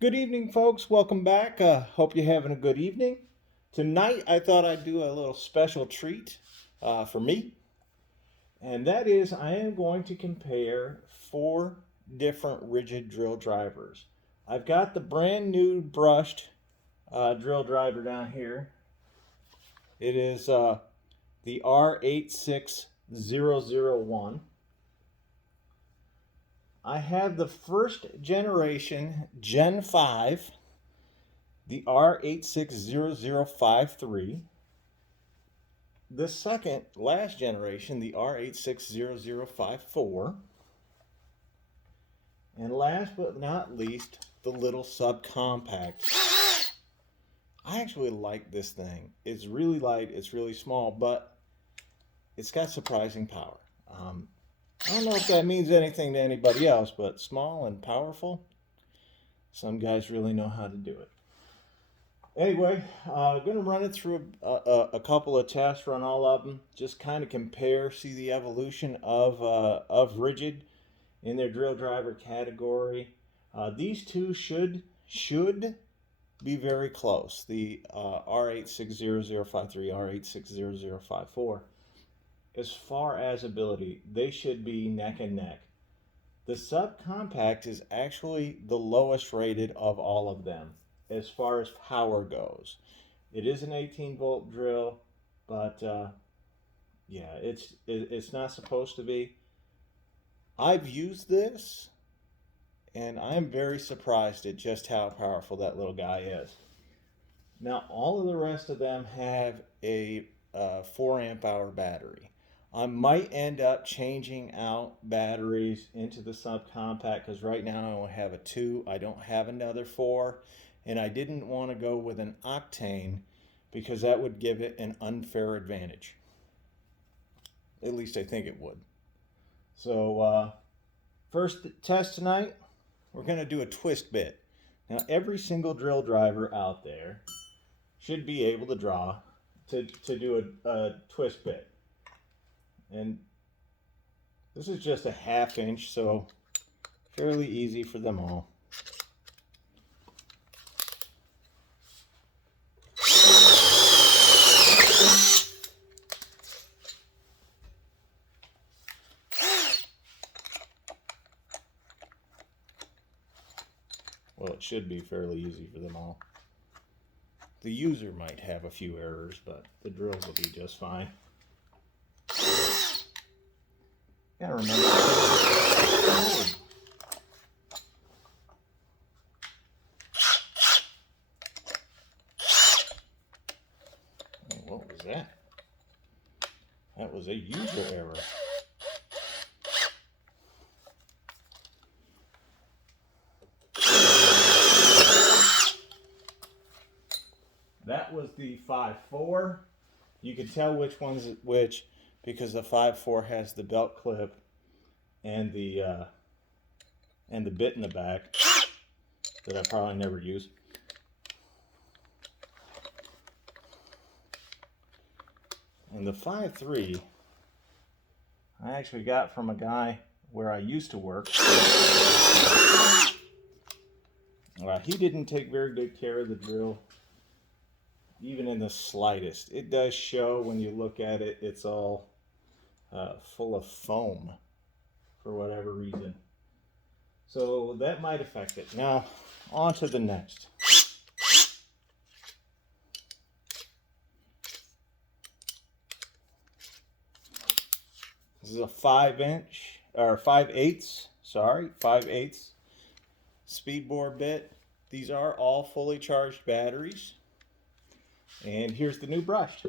Good evening, folks. Welcome back. Hope you're having a good evening. Tonight, I thought I'd do a little special treat for me, and that is I am going to compare four different Ridgid drill drivers. I've got the brand new brushed drill driver down here. It is the R86001. I have the first generation Gen 5, the R860053. The second, last generation, the R860054. And last but not least, the little subcompact. I actually like this thing. It's really light, it's really small, but it's got surprising power. I don't know if that means anything to anybody else, but small and powerful, some guys really know how to do it. Anyway, I'm going to run it through a couple of tests, run all of them, just kind of compare, see the evolution of Ridgid in their drill driver category. These two should be very close. The R860053, R860054. As far as ability, they should be neck and neck. The subcompact is actually the lowest rated of all of them as far as power goes. It is an 18-volt drill, but yeah, it's not supposed to be. I've used this, and I'm very surprised at just how powerful that little guy is. Now, all of the rest of them have a 4 amp hour battery. I might end up changing out batteries into the subcompact because right now I only have a 2. I don't have another 4. And I didn't want to go with an octane because that would give it an unfair advantage. At least I think it would. So first test tonight, we're going to do a twist bit. Now every single drill driver out there should be able to draw to do a twist bit. And this is just a 1/2 inch, so fairly easy for them all. Well, it should be fairly easy for them all. The user might have a few errors, but the drills will be just fine. Gotta remember. What was that? That was a user error. That was the 5.4. You can tell which one's which because the 5.4 has the belt clip and the bit in the back that I probably never use. And the 5.3 I actually got from a guy where I used to work. He didn't take very good care of the drill, even in the slightest. It does show when you look at it, it's all full of foam for whatever reason. So that might affect it. Now, on to the next. This is a 5-inch, or 5/8, sorry, 5/8 Speedbor bit. These are all fully charged batteries. And here's the new brush.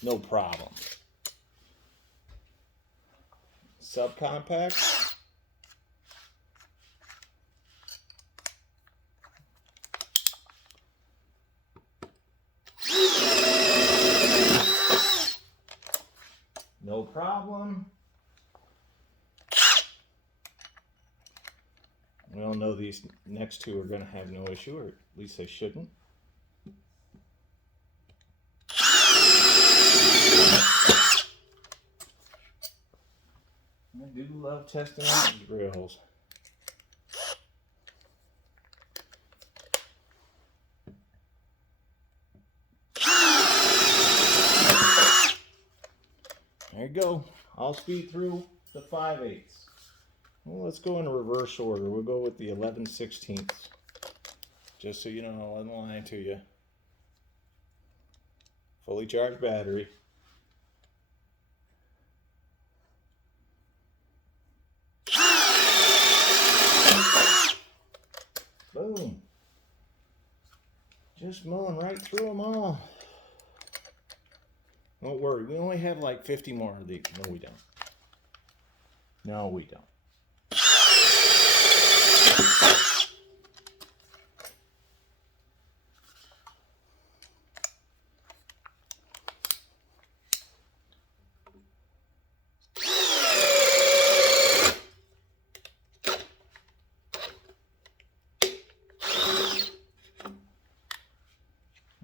No problem. Subcompact. No problem. We all know these next two are going to have no issue, or at least they shouldn't. I do love love testing out these drills. There you go. I'll speed through the 5/8. Well, let's go in reverse order. We'll go with the 11/16. Just so you know, I'm lying to you. Fully charged battery. Boom. Just mowing right through them all. Don't worry, we only have like 50 more of these. No, we don't. No, we don't.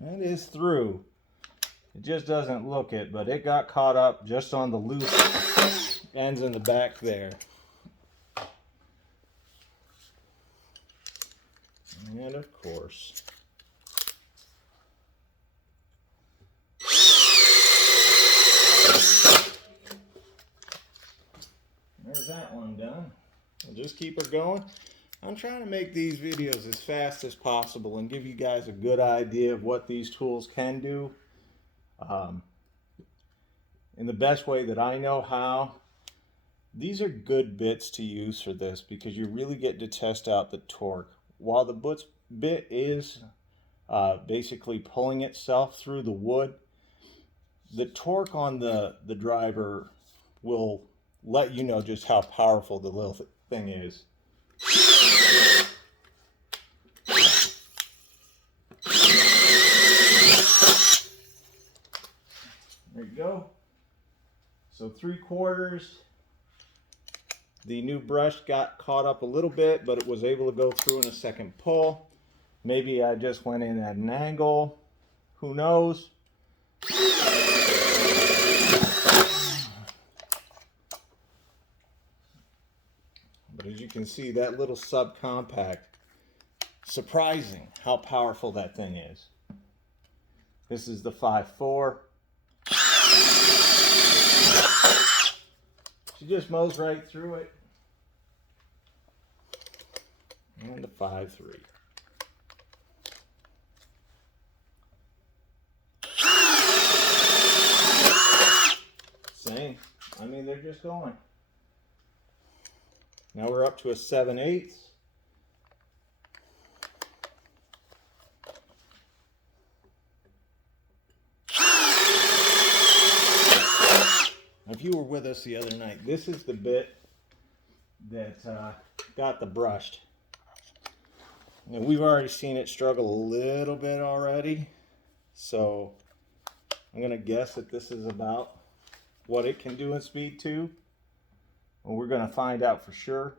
That is through. It just doesn't look it, but it got caught up just on the loose ends in the back there. And of course, there's that one done. We'll just keep her going. I'm trying to make these videos as fast as possible and give you guys a good idea of what these tools can do. In the best way that I know how. These are good bits to use for this because you really get to test out the torque. While the bit is basically pulling itself through the wood, the torque on the driver will let you know just how powerful the little thing is. There you go. So 3/4. The new brush got caught up a little bit, but it was able to go through in a second pull. Maybe I just went in at an angle. Who knows? But as you can see, that little subcompact, surprising how powerful that thing is. This is the 5/4. She just mows right through it. And the 5/3. Same. I mean, they're just going. Now we're up to a 7/8. If you were with us the other night, this is the bit that got the brushed. And we've already seen it struggle a little bit already. So I'm going to guess that this is about what it can do in Speed 2. Well, we're going to find out for sure,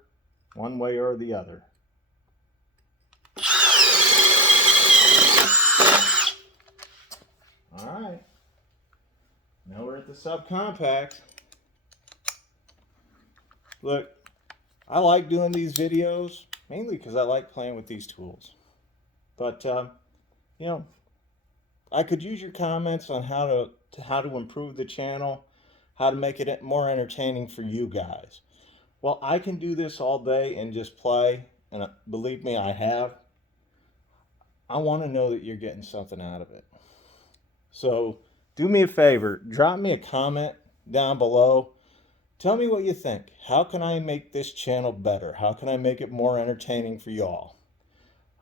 one way or the other. All right. Now we're at the subcompact. Look, I like doing these videos mainly because I like playing with these tools. But you know, I could use your comments on how to improve the channel, how to make it more entertaining for you guys. Well, I can do this all day and just play, and believe me, I have. I want to know that you're getting something out of it. So do me a favor, drop me a comment down below. Tell me what you think. How can I make this channel better? How can I make it more entertaining for y'all?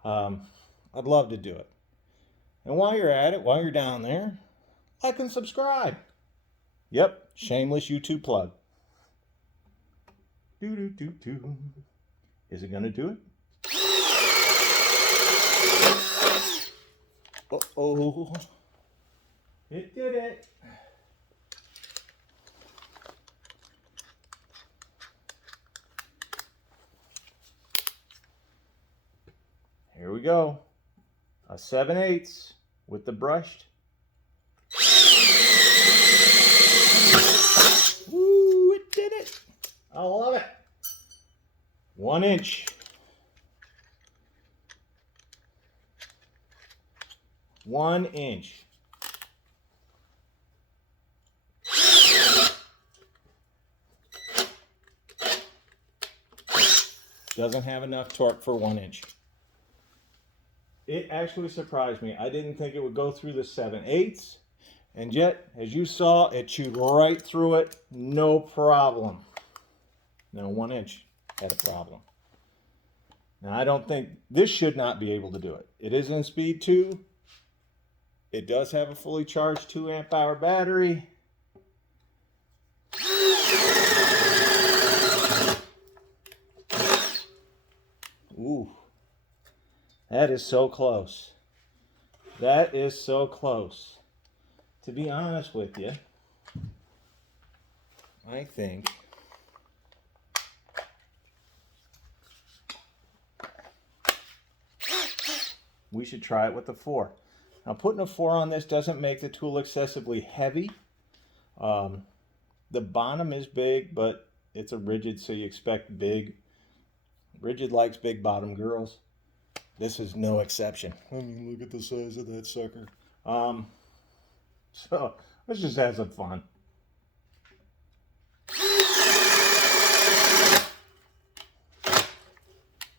I'd love to do it. And while you're at it, while you're down there, like and subscribe. Yep, shameless YouTube plug. Do. Is it gonna do it? Uh-oh. It did it. Here we go. A 7/8 with the brushed. Woo, it did it. I love it. 1 inch. 1 inch. Doesn't have enough torque for 1 inch. It actually surprised me. I didn't think it would go through the 7/8, and yet, as you saw, it chewed right through it, no problem. Now 1 inch had a problem. Now I don't think, this should not be able to do it. It is in Speed 2. It does have a fully charged 2 amp hour battery. Ooh, that is so close. That is so close. To be honest with you, I think we should try it with the 4. Now, putting a 4 on this doesn't make the tool excessively heavy. The bottom is big, but it's a Ridgid, so you expect big. Ridgid likes big bottom girls. This is no exception. I mean, look at the size of that sucker. So let's just have some fun.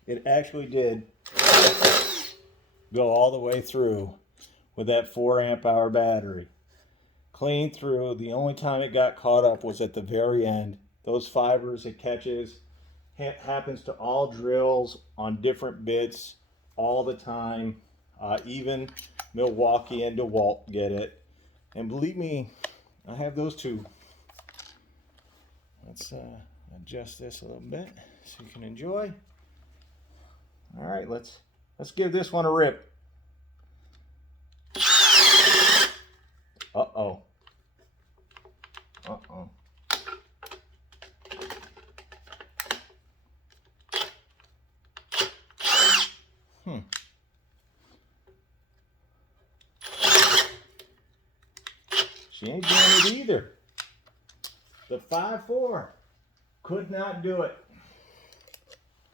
It actually did go all the way through with that 4 amp hour battery. Clean through. The only time it got caught up was at the very end. Those fibers it catches happens to all drills on different bits all the time. Even Milwaukee and DeWalt get it. And believe me, I have those too. Let's adjust this a little bit so you can enjoy. All right, let's give this one a rip. Uh-oh. Uh-oh. She ain't doing it either. The 5.4 could not do it.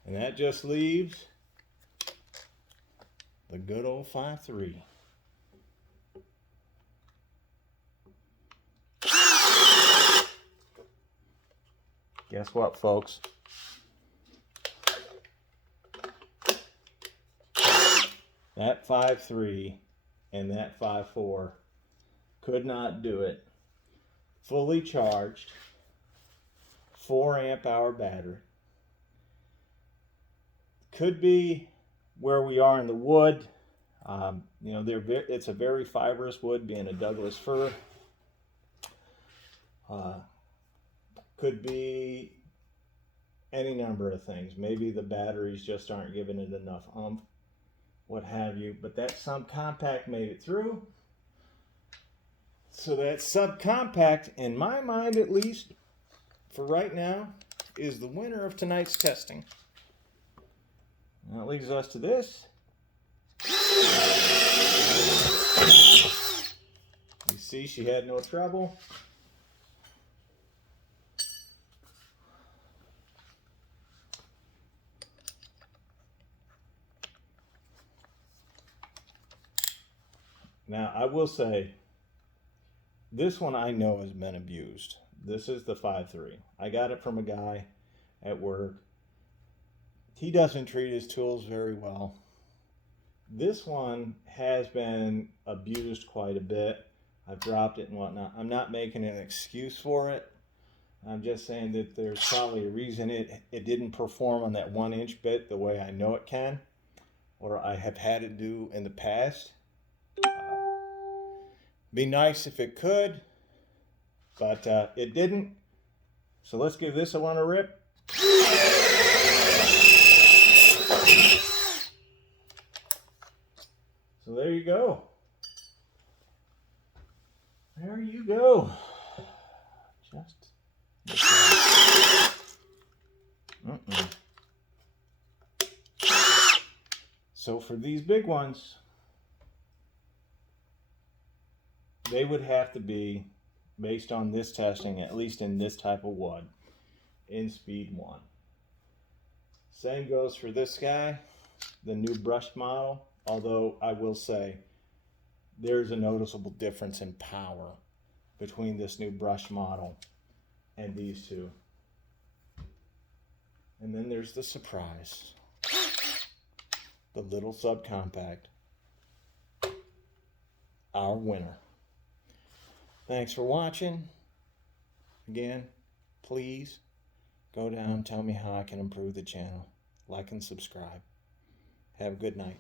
And that just leaves the good old 5.3. Guess what, folks? That 5.3 and that 5.4 could not do it. Fully charged, 4 amp hour battery. Could be where we are in the wood. You know, it's a very fibrous wood, being a Douglas fir. Could be any number of things. Maybe the batteries just aren't giving it enough oomph, what have you. But that subcompact made it through. So that subcompact, in my mind at least, for right now, is the winner of tonight's testing. That leads us to this. You see, she had no trouble. Now, I will say, this one I know has been abused. This is the 5.3. I got it from a guy at work. He doesn't treat his tools very well. This one has been abused quite a bit. I've dropped it and whatnot. I'm not making an excuse for it. I'm just saying that there's probably a reason it didn't perform on that 1 inch bit the way I know it can, or I have had it do in the past. Be nice if it could, but it didn't. So let's give this one a rip. So there you go. There you go. So for these big ones, they would have to be, based on this testing, at least in this type of wood, in Speed 1. Same goes for this guy, the new brushed model, although I will say there's a noticeable difference in power between this new brush model and these two. And then there's the surprise, the little subcompact, our winner. Thanks for watching. Again, please go down and tell me how I can improve the channel. Like and subscribe. Have a good night.